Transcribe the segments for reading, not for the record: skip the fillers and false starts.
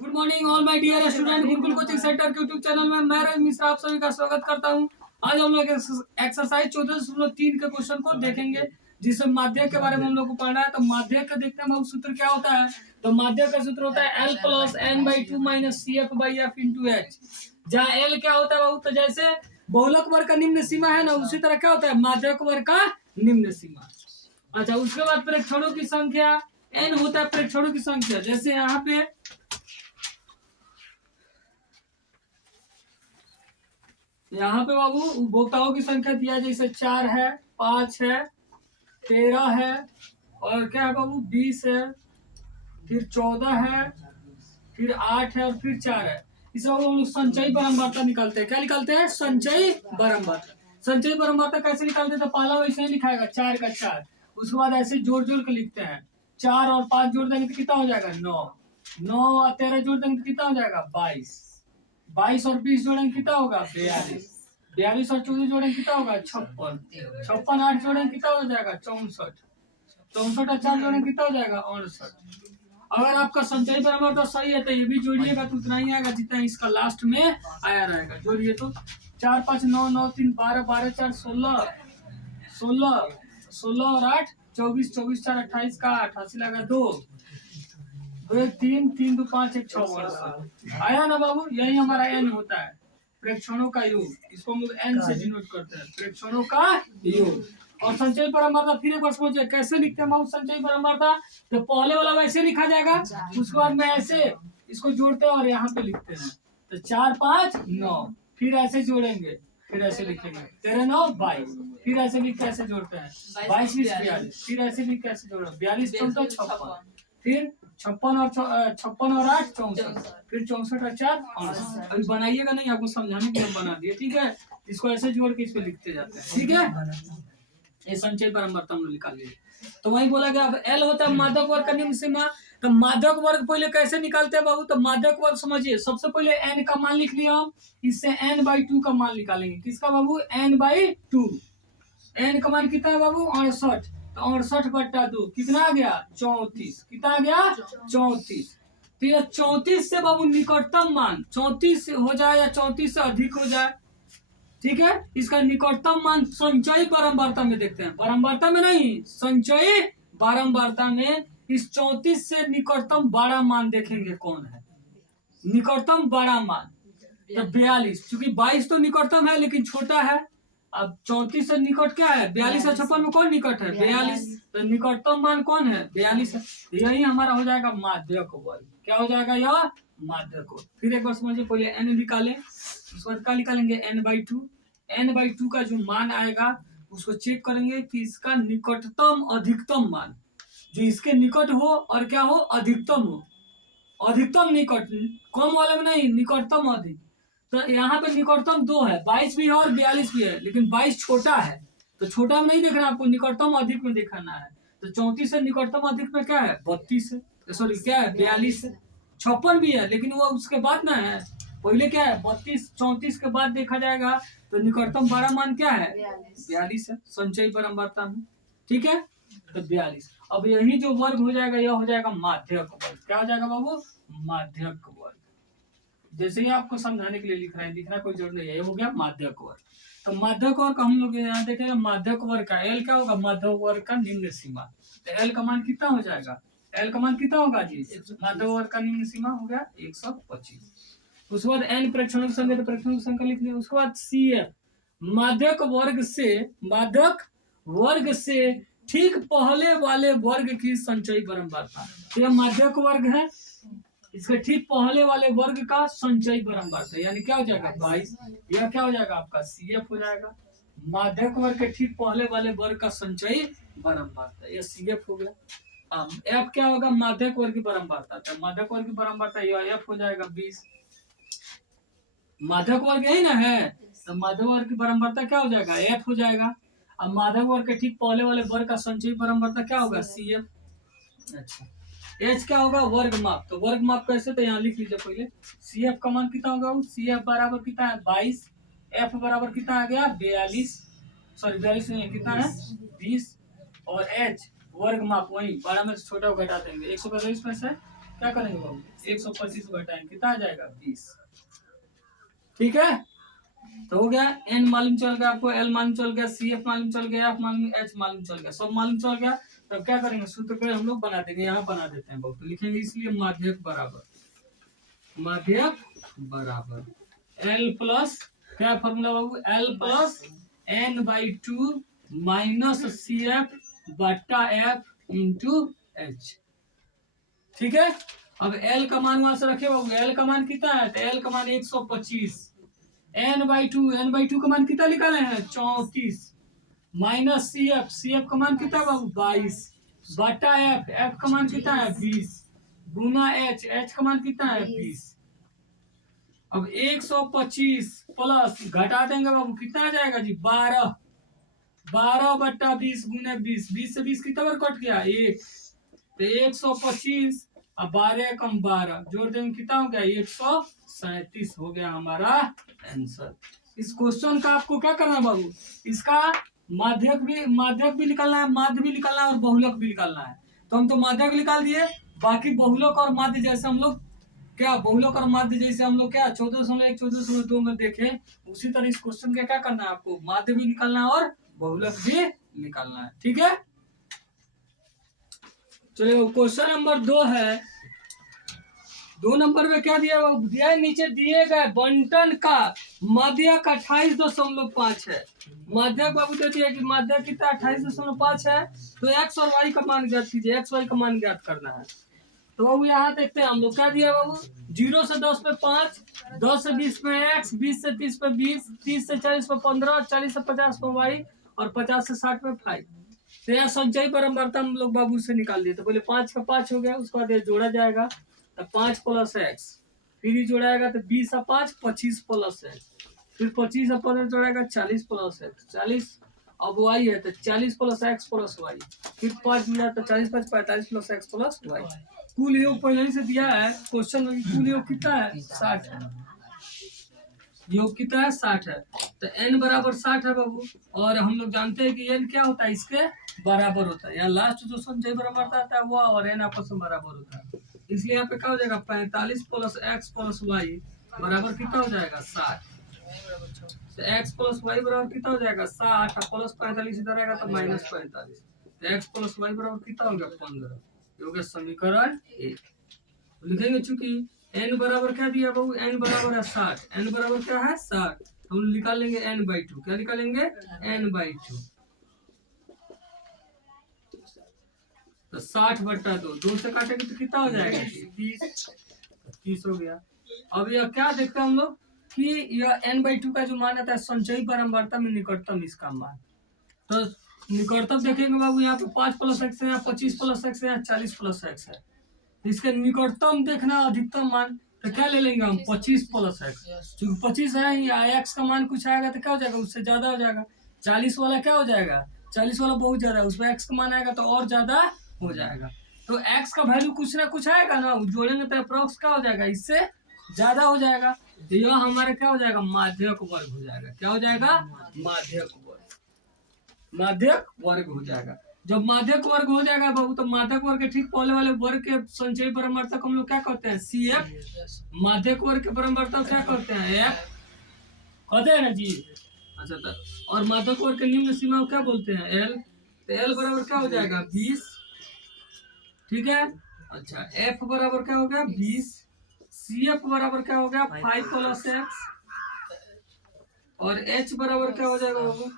Good morning all my dear student. Gurukul coaching centre के YouTube channel में मैं रवि मिश्रा आप सभी का स्वागत करता हूं। आज हम लोग एक्सरसाइज 14.3 के क्वेश्चन को देखेंगे, जिसमें माध्यक के बारे में हम लोग को पढ़ना है। तो माध्यक का देखते हैं सूत्र क्या होता है। तो माध्यक का सूत्र होता है L plus n/2 minus CF/F into H. जहाँ L क्या होता है बाबू, तो जैसे बहुलक वर्ग का निम्न सीमा है ना, उसी तरह क्या होता है माध्यक वर्ग का निम्न सीमा। अच्छा, उसके बाद प्रेक्षणों की संख्या n होता है प्रेक्षणों की संख्या। जैसे यहाँ पे बाबू उपभोक्ताओं की संख्या दिया है, जैसे 4 है, 5 है, 13 है, और क्या है बाबू 20 है, फिर 14 है, फिर 8 है और फिर 4 है। इसे हम लोग संचयी बारंबारता निकालते हैं। क्या निकालते हैं? संचयी बारंबारता। संचयी बारंबारता कैसे निकालते हैं? तो पहला वैसे ही लिखाएगा 4 का 4, उसके बाद ऐसे जोड़ जोड़ के लिखते हैं। 4 और 5 जोड़ देंगे तो कितना हो जाएगा? 9। 9 और 13 जोड़ देंगे तो कितना हो जाएगा? 22। 22 और 20 जोड़ेंगे कितना होगा? 42। 42 और 24 जोड़ेंगे कितना होगा? 56। 56 8 जोड़ेंगे कितना हो जाएगा? 64। 64 और 4 जोड़ेंगे कितना हो जाएगा? 68। अगर आपका संचयी बारंबारता सही है तो ये भी जोड़िएगा तो उतना ही आएगा जितना इसका लास्ट में आया रहेगा। जोड़िए तो 4 5 9 9 3 12 12 4 16 16 16 और 8 24 24 4 28 का 88 लगा 2 2 3 3 2 5 1 6 आया ना बाबू। यही हमारा एन होता है, प्रेक्षणों का योग। इसको हम लोग एन से डिनोट करते हैं, प्रेक्षणों का योग। और संचयी बारंबारता फिर एक बार सोचिए कैसे लिखते हैं बाबू संचयी बारंबारता। तो पहले वाला वैसे लिखा जाएगा, उसके बाद में ऐसे इसको जोड़ते हैं और यहाँ पे लिखते हैं। तो 4 5 9, फिर ऐसे जोड़ेंगे, फिर ऐसे लिखेंगे 13 9 22, फिर ऐसे लिख के ऐसे जोड़ते हैं 22 20 42, फिर ऐसे लिख के ऐसे जोड़ो 42 14 56, फिर 56 और 8 64, फिर 64 और 4 68। अभी बनाइएगा नहीं, आपको समझाने के लिए बना दिए, ठीक है। इसको ऐसे जोड़ के इस पे लिखते जाते हैं, ठीक है। ये संचयी बारंबारता हम लोग निकाल लिए। तो वही बोला गया। अब एल होता है माध्यक वर्ग का निम्न सीमा। तो माध्यक वर्ग पहले कैसे निकालते हैं बाबू? तो माध्यक वर्ग समझिए, सबसे पहले n का मान लिख लिया हम, इससे n/2 का मान निकालेंगे। किसका बाबू? n/2। n का मान कितना है बाबू? 68। तो 68/2 कितना आ गया? 34। कितना आ गया? 34। तो ये 34 से बाबू निकटतम मान 34 हो जाए या 34 से अधिक हो जाए, ठीक है। इसका निकटतम मान संचयी बारंबारता में देखते हैं, बारंबारता में नहीं, संचयी बारंबारता में इस 34 से निकटतम बड़ा मान देखेंगे कौन है। निकटतम बड़ा मान तो 42, क्योंकि 22 तो निकटतम है लेकिन छोटा है। अब 34 से निकट क्या है? 42 और 56 में कौन निकट है? 42। तो निकटतम मान कौन है? 42 है। यही हमारा हो जाएगा माध्यक वर्ग। क्या हो जाएगा? यह माध्यक वर्ग। फिर एक बार समझिए, पहले n निकालें, उसके बाद क्या निकालेंगे? n/2। n/2 का जो मान आएगा उसको चेक करेंगे कि इसका निकटतम अधिकतम मान, जो इसके निकट हो और क्या हो? अधिकतम हो। अधिकतम निकट, कम वाले में नहीं, निकटतम अधिक। तो यहाँ पे निकटतम 2 है, 22 भी है और 42 भी है, लेकिन 22 छोटा है। तो छोटा में नहीं देखना आपको, निकटतम अधिक में दिखाना है। तो 34 से निकटतम अधिक में क्या है? 32 है, सॉरी क्या है? 42 है। 56 भी है लेकिन वो उसके बाद ना है, पहले क्या है? 32। 34 के बाद देखा जाएगा तो निकटतम बड़ा मान क्या है? 42 है संचयी बारंबारता में, ठीक है। तो 42। अब यही जो वर्ग हो जाएगा यह हो जाएगा माध्यक वर्ग। क्या हो जाएगा बाबू? माध्यक वर्ग। जैसे ही आपको समझाने के लिए लिख रहे हैं, लिखना कोई जरूरत नहीं है, ये हो गया माध्यक वर्ग। तो माध्यक वर्ग हम लोग यहाँ देखेंगे, माध्यक वर्ग का एल क्या होगा? माध्यक वर्ग का निम्न सीमा। तो एल का मान कितना हो जाएगा? एल का मान कितना होगा जी? माध्यक वर्ग का निम्न सीमा हो गया 125। उसके बाद एन प्रेक्षणों की संख्या, तो प्रेक्षणों की संख्या लिख लिया। उसके बाद CF माध्यक वर्ग से ठीक पहले वाले वर्ग की संचयी बारंबारता। तो यह माध्यक वर्ग है, इसके ठीक पहले वाले वर्ग का संचयी बारंबारता, यानी क्या हो जाएगा? 22। यह क्या हो जाएगा? आपका CF हो जाएगा। माध्यक वर्ग के ठीक पहले वाले वर्ग का संचयी बारंबारता, यह CF हो गया। F क्या होगा? माध्यक वर्ग की बारंबारता। तो माध्यक वर्ग की बारंबारता यह F हो जाएगा 20। माध्यक वर्ग यही ना है, तो माध्यक वर्ग की बारंबारता क्या हो जाएगा? F हो जाएगा। अब माध्यक वर्ग के ठीक पहले वाले वर्ग का संचयी बारंबारता क्या होगा? CF। अच्छा, H क्या होगा? वर्ग माप। तो वर्ग माप कैसे? तो यहाँ लिख लीजिए पहले। CF का मान कितना होगा? CF बराबर कितना है? 22। F बराबर कितना आ गया? 42, सॉरी 42 नहीं, कितना है? 20। और H वर्ग माप वही 12 में से छोटा को घटा देंगे, 145 में से क्या करेंगे बाबू 125 घटाएंगे कितना आ जाएगा 20। ठीक है, तो हो गया। एन मालूम चल गया आपको, एल मालूम चल गया, सी एफ मालूम चल गया, एफ मालूम, एच मालूम चल गया, सब मालूम चल गया। तब क्या करेंगे सूत्र पे हम लोग बना देंगे, यहाँ बना देते हैं बाबू, तो लिखेंगे इसलिए माध्यक बराबर, माध्यक बराबर एल प्लस क्या फॉर्मूला बाबू, L plus N by two minus C F बट्टा एफ इंटू एच। ठीक है, अब एल का मान वहां से रखे बाबू, एल का मान कितना है, तो एल का मान 125, एन बाई टू का मान कितना निकाले हैं 34, माइनस सी एफ का मान कितना बाबू 22, बटा एफ का मान कितना है 20, गुना एच का मान कितना है 20। अब 125 प्लस घटा देंगे बाबू कितना आ जाएगा जी 12, 12 बट्टा 20 गुने 20, 20 से 20 कितना बार कट गया 1, तो 125 अब 12 कम 12 जोड़ देंगे कितना हो गया 137 हो गया हमारा आंसर। इस क्वेश्चन का आपको क्या करना है बाबू, इसका माध्यक भी निकालना है, माध्य भी निकालना है और बहुलक भी निकालना है। तो हम तो माध्यक निकाल दिए, बाकी बहुलक और माध्य जैसे हम लोग क्या, बहुलक और माध्य जैसे हम लोग क्या 14.1 14.2 में देखे, उसी तरह इस क्वेश्चन का क्या करना है आपको, माध्य भी निकालना है और बहुलक भी निकालना है। ठीक है, चलिए क्वेश्चन नंबर 2 है। 2 नंबर में क्या दिया है, नीचे दिए गए बंटन का माध्यक 28.5 है। माध्यक बाबू दे दिया कि माध्यक कितना 28.5 है, तो एक्स और वाई का मान ज्ञात कीजिए, एक्स वाई का मान ज्ञात करना है। तो बाबू यहाँ देखते हैं हम लोग क्या दिया बाबू, 0 से 10 पे 5, 10 से 20 पे x, 20 से 30 पे 20, 30 से 40 पे 15, 40 से 50 पे y और 50 से 60 पे 5। तो यहाँ संचयी परम्परता हम लोग बाबू से निकाल दिए। तो पहले 5 का 5 हो गया, उसके बाद ये जोड़ा जाएगा तो 5 प्लस एक्स, फिर ये जोड़ाएगा तो 20 और 5 25 प्लस एक्स, फिर 25 और 15 जोड़ाएगा 40 प्लस एक्स, 40 अब वाई है तो 40 प्लस एक्स प्लस वाई, फिर 5 मिला तो 40 5 45 प्लस एक्स प्लस वाई। कुल योग पहले ही से दिया है क्वेश्चन में, कुल योग कितना है 60 है, योग कितना है 60 है। तो n बराबर 60 है बाबू, और हम लोग जानते हैं कि n क्या होता है इसके बराबर होता है, यहाँ लास्ट जो संचय बराबर आता है वो और n आपस में बराबर होता है, इसलिए यहाँ पे क्या हो जाएगा 45 प्लस एक्स प्लस वाई बराबर कितना हो जाएगा 60। तो एक्स प्लस वाई बराबर कितना हो जाएगा 60 प्लस 45 इधर आएगा तो माइनस 45, तो एक्स प्लस वाई बराबर कितना हो गया 15, हो गया समीकरण 1। लिखेंगे चूंकि n बराबर क्या दिया बाबू, n बराबर है 60, n बराबर क्या है 60, तो हम निकाल लेंगे n/2, क्या निकालेंगे n/2, तो 60 बट्टा 2, 2 से काटेंगे तो कितना हो जाएगा 30 हो गया। अब यह क्या देखते हैं हम लोग कि यह n/2 का जो मान आता है संचयी परम्परता में निकटतम इसका मान, तो निकटतम देखेंगे बाबू यहाँ पे 5 प्लस एक्स है, यहाँ 25 प्लस एक्स है, यहाँ 40 प्लस एक्स है, इसके निकटतम देखना अधिकतम मान, तो क्या ले लेंगे हम 25 प्लस एक्स, क्योंकि 25 है या एक्स का मान कुछ आएगा तो क्या हो जाएगा उससे ज्यादा हो जाएगा, 40 वाला क्या हो जाएगा 40 वाला बहुत ज्यादा है, उसमें एक्स का मान आएगा तो और ज्यादा हो जाएगा, तो एक्स का वैल्यू कुछ ना कुछ आएगा ना, जोड़ेंगे तो अप्रोक्स क्या हो जाएगा इससे ज्यादा हो जाएगा, तो यह हमारा क्या हो जाएगा माध्यक वर्ग हो जाएगा, क्या हो जाएगा माध्यक वर्ग, माध्यक वर्ग हो जाएगा। जब माध्यक वर्ग हो जाएगा बाबू, तो माध्यक वर्ग के ठीक पहले वाले वर्ग के संचयी परम्परता हम लोग क्या करते हैं CF, माध्यक वर्ग के परम्परता क्या करते हैं F कहते हैं ना जी। अच्छा, तो और माध्यक वर्ग के निम्न सीमा क्या बोलते हैं L, तो L बराबर क्या हो जाएगा 20, ठीक है। अच्छा, F बराबर क्या हो गया 20, CF बराबर क्या हो गया 5 प्लस एक्स, और H बराबर क्या हो जाएगा बाबू,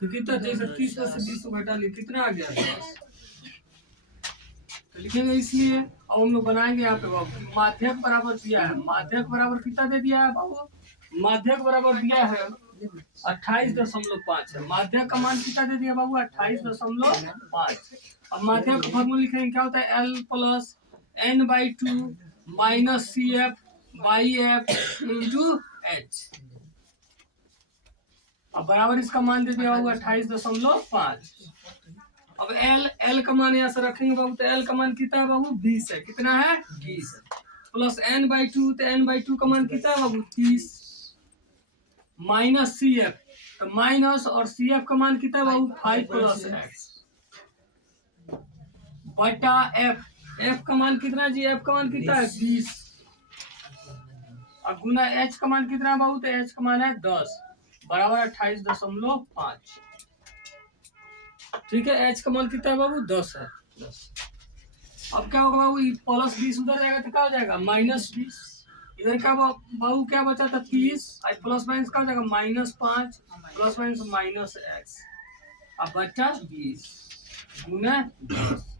तो कितना जैसे 30 में से 20 को घटा लिए कितना आ गया 10, तो लिखेंगे इसलिए। अब हम लोग बनाएंगे यहाँ पे बाबू माध्यक बराबर दिया है, माध्यक बराबर कितना दे दिया है बाबू, माध्यक बराबर दिया है 28.5 है, माध्यक का मान कितना दे दिया बाबू 28.5। अब माध्यक का फॉर्मूला लिखेंगे क्या होता है L plus n/2 minus CF/F into H, अब बराबर इसका मान दे दिया होगा 28.5। अब L का मान यहाँ से रखेंगे बाबू, तो L का मान कितना है बाबू 20 है, कितना है 20 प्लस n/2, तो n/2 का मान कितना है बाबू 30, माइनस CF, तो माइनस और CF का मान कितना है बाबू 5 प्लस एक्स बटा F, एफ का मान कितना जी? एफ का मान कितना है? 20। और गुना एच का मान कितना है बाबू? तो एच का मान है 10 बराबर 28.5। ठीक है, एच का मान कितना है बाबू? 10 है। 10। अब क्या होगा बाबू? प्लस 20 उधर जाएगा तो क्या हो जाएगा? -20। इधर क्या बाबू क्या बचा था? 30। प्लस माइनस क्या हो जाएगा? -5 प्लस माइनस -x। अब बचा 20 गुना 10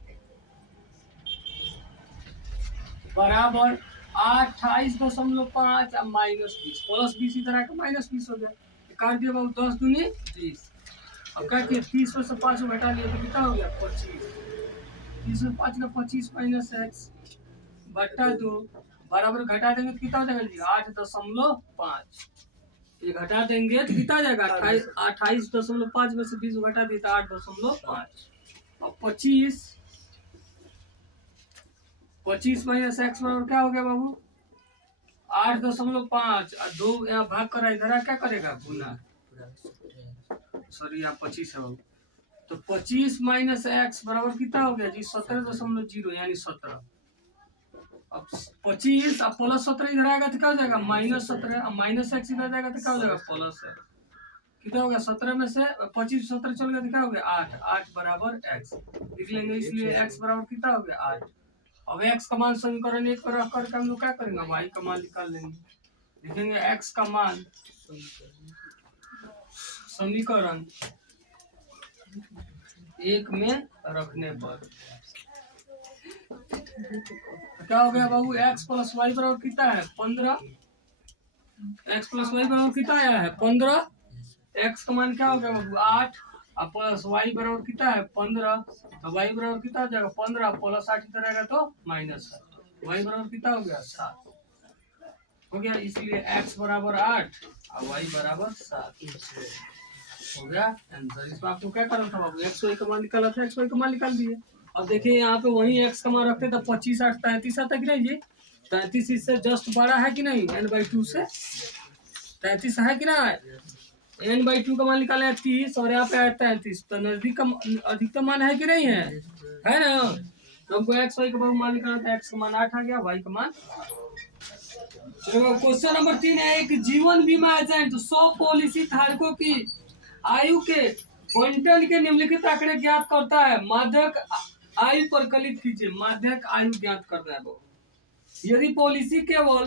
बराबर 28.5 अब -20 प्लस 20 इधर आकर -20 हो गया। काट दिया बाबू 10 दूनी 20। अब क्या किया? 30 में से 5 घटा लिया तो कितना हो गया? 25। 30 में 5 का 25 माइनस x बटा 2 बराबर घटा देंगे तो कितना हो जाएगा जी? 8.5। ये घटा देंगे तो कितना जाएगा? 28.5 में से 20 घटा दिया तो 8.5। अब 25 माइनस एक्स बराबर क्या हो गया बाबू? 8.5 और 2 यहाँ भाग कर इधर क्या करेगा? गुना। सॉरी यहाँ 25 है बाबू। तो 25 माइनस एक्स बराबर कितना हो गया जी? 17.0 यानी 17। अब 25 अब प्लस 17 इधर आएगा तो क्या हो जाएगा? -17। अब माइनस एक्स इधर जाएगा तो क्या हो जाएगा? प्लस है। कितना हो गया? 17 में से 25 17 चल गया तो क्या हो गया? 8। 8 बराबर एक्स लिख लेंगे, इसलिए एक्स बराबर कितना हो गया? 8। अब एक्स का मान समीकरण 1 पर रख करके हम लोग क्या करेंगे? वाई का मान निकाल लेंगे। लिखेंगे एक्स का मान समीकरण 1 में रखने पर क्या हो गया बाबू? एक्स प्लस वाई बराबर कितना है? 15। एक्स प्लस वाई बराबर कितना आया है? 15। एक्स का मान क्या हो गया बाबू? 8 और प्लस वाई बराबर कितना है? 15। तो वाई बराबर कितना हो जाएगा? 15 प्लस 8 इधर आएगा तो -7। वाई बराबर कितना हो गया? 7 हो गया। इसलिए एक्स बराबर 8 और वाई बराबर 7 हो गया आंसर। इसमें आपको क्या करना था बाबू? एक्स वाई का मान निकाला था, एक्स वाई का मान निकाल दिए। अब देखिए यहाँ पे वही एक्स का मान रखते तो 25 8 33 आता कि नहीं जी? 33 इससे जस्ट बड़ा है कि नहीं? n/2 से 33 है कि ना? n/2 का मान निकाले 30 और यहाँ पे है 33। तो नजदीक का अधिकतम मान है कि नहीं है? है ना? तो हमको एक्स वाई का मान निकालना था। एक्स का मान 8 आ गया, वाई का मान। चलो क्वेश्चन नंबर 3 है। एक जीवन बीमा एजेंट 100 पॉलिसी धारकों की आयु के बंटन के निम्नलिखित आंकड़े ज्ञात करता है। माध्यक आयु पर क्लिक कीजिए। माध्यक आयु ज्ञात करना है वो। यदि पॉलिसी केवल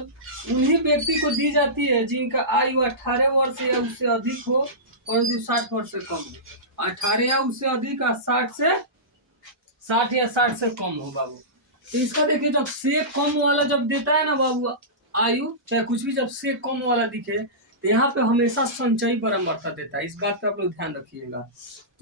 उन्हीं व्यक्ति को दी जाती है जिनका आयु 18 वर्ष या उससे अधिक हो परंतु 60 वर्ष से कम हो। 18 या उससे अधिक, 60 या 60 से कम हो बाबू। तो इसका देखिए, जब से कम वाला जब देता है ना बाबू आयु, चाहे कुछ भी जब से कम वाला दिखे तो यहाँ पे हमेशा संचयी बारंबारता देता है। इस बात पे आप लोग ध्यान रखिएगा।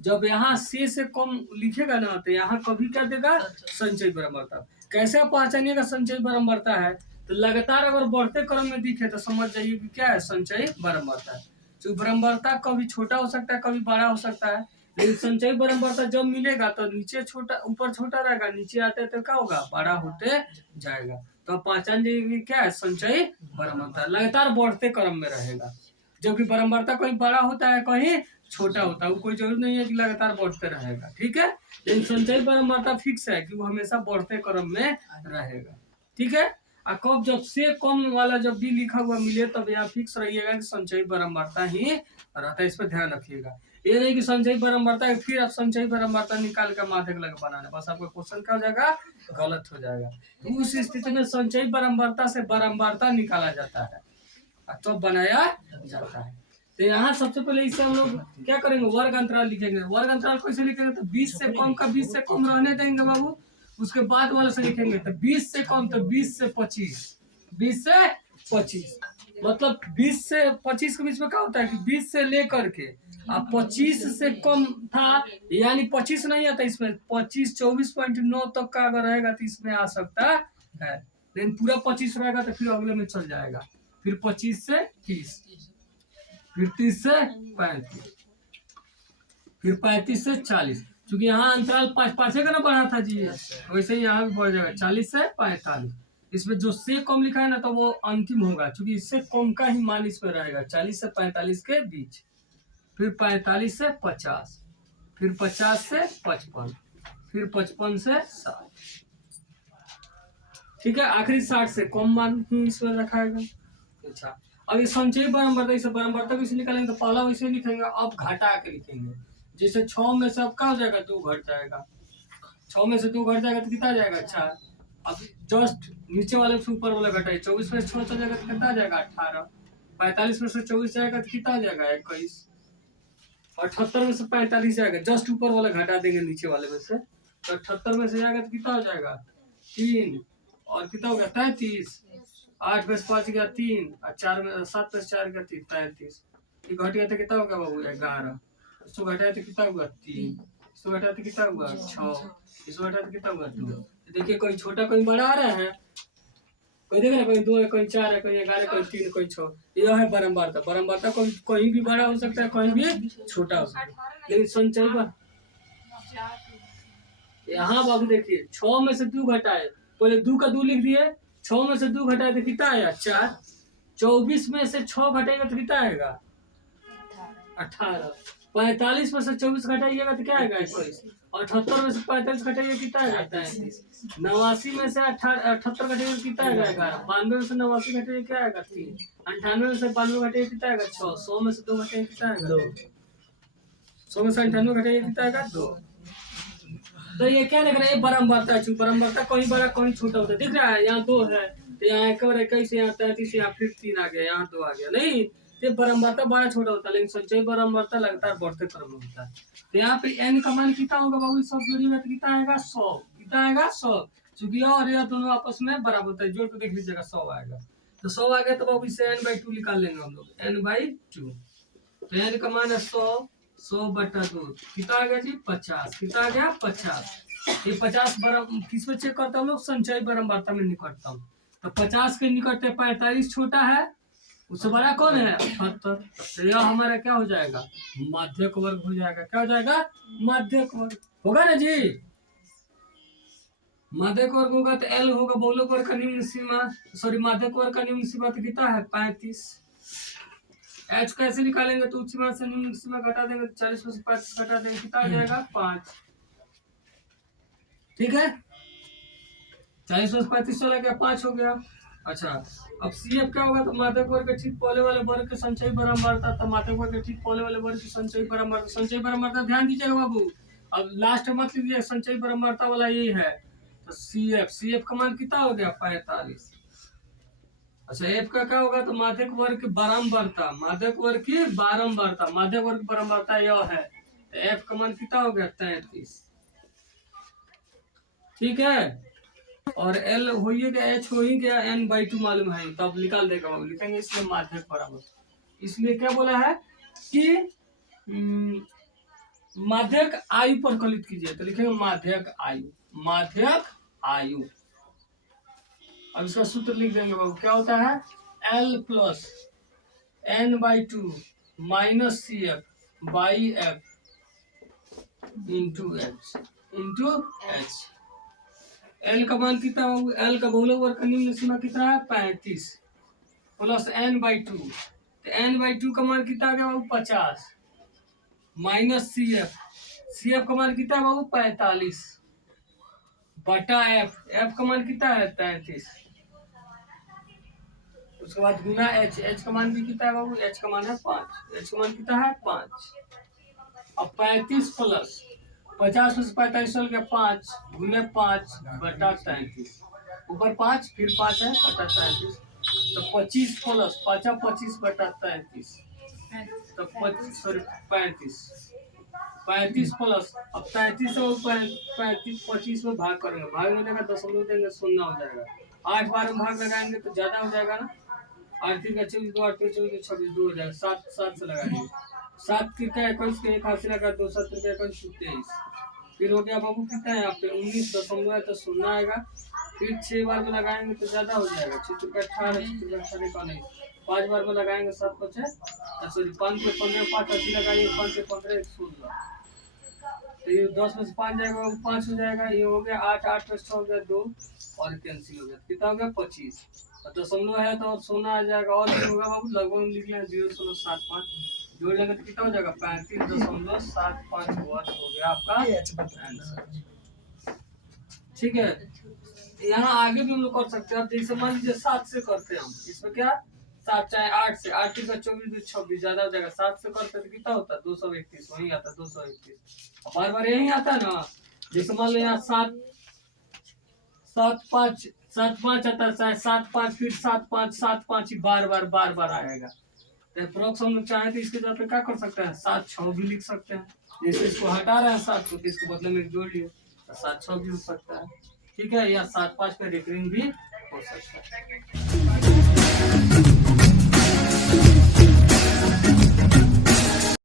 जब यहाँ से कम लिखेगा ना तो यहाँ कभी क्या देगा? संचयी बारंबारता। कैसे आप पहचानिएगा संचयी बारंबारता है? तो लगातार अगर बढ़ते क्रम में दिखे तो समझ जाइए कि क्या है? संचयी बारंबारता है। तो बारंबारता कभी छोटा हो सकता है, कभी बड़ा हो सकता है, लेकिन संचयी बारंबारता जब मिलेगा तो नीचे छोटा, ऊपर छोटा रहेगा, नीचे आते तो क्या होगा? बड़ा होते जाएगा। तो आप पहचान जाइए क्या है? संचयी बारंबारता लगातार बढ़ते क्रम में रहेगा। जबकि बारंबारता कहीं बड़ा होता है, कहीं छोटा होता है। वो कोई जरूरी नहीं है कि लगातार बढ़ते रहेगा। ठीक है, लेकिन संचयी बारंबारता फिक्स है कि वो हमेशा बढ़ते क्रम में रहेगा। ठीक है। और कब जब से कम वाला जब भी लिखा हुआ मिले तब यहाँ फिक्स रहिएगा कि संचयी बारंबारता ही रहता है। इस पर ध्यान रखिएगा। ये नहीं कि संचयी बारंबारता है फिर आप संचयी बारंबारता निकाल कर माध्यक लगा बनाना, बस आपका क्वेश्चन क्या हो जाएगा? गलत हो जाएगा। तो उस स्थिति में संचयी बारंबारता से बारंबारता निकाला जाता है तो बनाया जाता है। तो यहाँ सबसे पहले इससे हम लोग क्या करेंगे? वर्ग अंतराल लिखेंगे। वर्ग अंतराल कैसे लिखेंगे? तो 20 से कम का 20 से कम रहने देंगे बाबू। उसके बाद वाले से लिखेंगे तो 20 से कम तो 20 से 25। 20 से 25 मतलब 20 से 25 के बीच में क्या होता है कि 20 से लेकर के अब 25 से कम था, यानी 25 नहीं आता इसमें, 25 24.9 तक का अगर रहेगा तो इसमें आ सकता है। लेकिन पूरा 25 रहेगा तो फिर अगले में चल जाएगा। फिर 25 से 30, फिर 30 से 35, फिर 35 से 40। क्योंकि यहाँ अंतराल 5 का ना बढ़ा था जी, वैसे ही यहाँ भी बढ़ जाएगा 40 से 45। इसमें जो से कम लिखा है ना तो वो अंतिम होगा, क्योंकि इससे कम का ही मान इसमें रहेगा 40 से 45 के बीच। फिर 45 से 50, फिर 50 से 55, फिर 55 से 60। ठीक है, आखिरी 60 से कम मान ही इसमें रखाएगा। अच्छा, अब ये संचयी बराबर इसे बराबर तक इसे निकालेंगे तो पहला वैसे लिखेंगे, अब घटा के लिखेंगे। जैसे 6 में से अब क्या हो जाएगा, 2 घट जाएगा। 6 में से 2 घट जाएगा तो कितना आ जाएगा, 4। अब जस्ट नीचे वाले से ऊपर वाला घटाए, 24 में से 6 चल जाएगा तो कितना आ जाएगा, 18। 45 में से 24 जाएगा तो कितना आ जाएगा, 21। 78 में से 45 जाएगा, जस्ट ऊपर वाला घटा देंगे नीचे वाले में से, तो 78 में से जाएगा तो कितना हो जाएगा, 3। और कितना हो गया, 33। 8 में से 5 गया 3, और 4 में 7 में से 4 गया 3, 33। ये घट गया तो कितना होगा बाबू, 11। इसको घटाया तो कितना हुआ, 3। इसको घटाया तो कितना हुआ, 6। इसको घटाया तो कितना हुआ, 2। देखिए कोई छोटा कोई बड़ा आ रहा है, कोई देख रहा है, कोई 2 है, कोई 4 है, कोई 11, कोई 3, कोई 6। यह है बारंबारता। बारंबारता कहीं भी बड़ा हो सकता है, कहीं भी छोटा हो सकता है, लेकिन संचय पर यहाँ बाबू देखिए 6 में से 2 घटाए, पहले 2 का 2 लिख दिए, 6 में से 2 घटाए तो कितना आया, 4। 24 में से 6 घटाएगा तो कितना आएगा, 18। 45 में से 24 घटाइएगा तो क्या आएगा, 21। और 78 में से 45 घटाइएगा कितना आएगा, 33। 89 में से 78 घटाइएगा कितना आएगा, 11। 92 में से 89 घटाइएगा क्या आएगा, 3। 98 में से 92 घटाइएगा कितना आएगा, 6। 100 में से 2 घटाइएगा कितना आएगा, 2। 100 में से 98 घटाइएगा कितना आएगा, 2। तो ये क्या लग रहा है, बारंबारता। बारंबारता कहीं बड़ा कहीं छोटा होता है, दिख रहा है, यहाँ 2 है तो यहाँ 21, यहाँ 33, यहाँ फिर 3 आ गया, यहाँ 2 आ गया, नहीं ये बारंबारता बड़ा छोटा होता है, लेकिन संचयी बारंबारता लगातार बढ़ते क्रम में होता है। तो यहाँ पे n का मान कितना होगा बाबू, सब जोड़िएगा तो कितना आएगा, 100। कितना आएगा, 100। चूंकि और यह दोनों आपस में बराबर होता है, जोड़ के देख लीजिएगा, 100 आएगा। तो 100 आ गया तो बाबू इससे n/2 निकाल लेंगे हम लोग, n/2। तो n का मान है 100, 100/2 कितना आ गया जी, 50। कितना आ गया, 50। ये 50 किस में चेक करता हूँ लोग, संचयी बारंबारता में निकटता हूँ। तो 50 के निकट 45 छोटा है, उससे बड़ा कौन है, 78। तो यह हमारा क्या हो जाएगा, माध्यक वर्ग हो जाएगा। क्या हो जाएगा, माध्यक वर्ग होगा ना जी। माध्यक वर्ग होगा तो L होगा बहुलक वर्ग का निम्न सीमा, सॉरी माध्यक वर्ग का निम्न सीमा तो कितना है, 35। H कैसे निकालेंगे, तो उच्च सीमा से निम्न सीमा घटा देंगे, 40 में से 35 घटा देंगे, कितना आ जाएगा, 5। ठीक है, 40 में से 35 चला गया, 5 हो गया। अच्छा, अब CF क्या होगा, तो माध्यक वर्ग के ठीक पहले वाले वर्ग के संचयी बारंबारता, तो माध्यक वर्ग के ठीक पहले वाले वर्ग की संचयी बारंबारता। संचयी बारंबारता ध्यान दीजिएगा बाबू, अब लास्ट मत लीजिए, संचयी बारंबारता वाला ये है। तो CF का मान कितना हो गया, 45। अच्छा, F का क्या होगा, तो माध्यक वर्ग की बारंबारता, माध्यक वर्ग की बारंबारता, माध्यक वर्ग की बारंबारता यह है, तो F का मान कितना हो गया, 33। ठीक है, और L हो ही गया, H हो ही गया, n/2 मालूम है, तब निकाल देगा बाबू, लिखेंगे इसलिए माध्यक बराबर। इसलिए क्या बोला है कि माध्यक आयु पर कलित कीजिए, तो लिखेंगे माध्यक आयु, माध्यक आयु। अब इसका सूत्र लिख देंगे बाबू, क्या होता है, L + n/2 - CF/F × H। L का मान कितना बाबू, L का बहुलक वर्ग का निम्न सीमा कितना है, 35 + n/2। तो n/2 का मान कितना आ गया बाबू, 50 - CF का मान कितना है बाबू, 45 बटा F का मान कितना है, 33। उसके बाद गुना H का मान भी कितना है बाबू, H का मान है 5। H का मान कितना है, 5। अब 35 + 50 में से 45 चल गया, 5 गुने 5 बटा 33, ऊपर 5 फिर 5 है बटा 33, तो 25 + 5 25 बटा 33, तो 35 + अब 33 और 35 25 में भाग करेंगे, भाग में देगा दशमलव देंगे, 0 हो जाएगा। 8 बार में भाग लगाएंगे तो ज्यादा हो जाएगा ना, 8 3 का 24, 2 8 24 26, 2 हो जाएगा। 7 से लगाएंगे, 7 3 का 21 के 1 हाथ से लगा, 2 7 3 का 21 23, फिर हो गया बाबू कितना है यहाँ पे 19 दशमलव है, तो 0 आएगा। फिर 6 बार में लगाएंगे तो ज्यादा हो जाएगा, 6 3 का 18, 6 3 का 18 का 19, 5 बार में लगाएंगे 7 5 सॉरी 5 के 15, 5 80 लगाइए, 5 के 15 16, तो ये 10 में से 5 जाएगा, 5 हो जाएगा। ये हो गया 8 8 में 6 हो गया 2 और कैंसिल हो गया, कितना हो गया 25, और दशमलव है तो 0 आ जाएगा, और होगा बाबू लगभग लिख लें 0.75, जोड़ लेंगे तो कितना हो जाएगा 35.75 वर्ष हो गया आपका आंसर। ठीक है, यहाँ आगे भी हम लोग कर सकते हैं। अब जैसे मान लीजिए 7 से करते हैं हम, इसमें क्या 7 चाहे 8 से, 8 का 24 26 ज्यादा हो जाएगा। 7 से करते तो कितना होता है 231, वही आता 231। बार बार यही आता है ना। जैसे मान लो यहाँ 7 7 5 7 5 आता है, चाहे 7 5 फिर 7 5 7 5 ही बार बार आएगा। तो अप्रोक्स हम लोग चाहे तो इसके जगह पे क्या कर सकते हैं 7 6 भी लिख सकते हैं। जैसे इसको हटा रहे हैं 7 को, तो इसको बदले में जोड़िए तो 7 6 भी हो सकता है। ठीक है, या 7 5 पे रिकरिंग भी हो सकता है।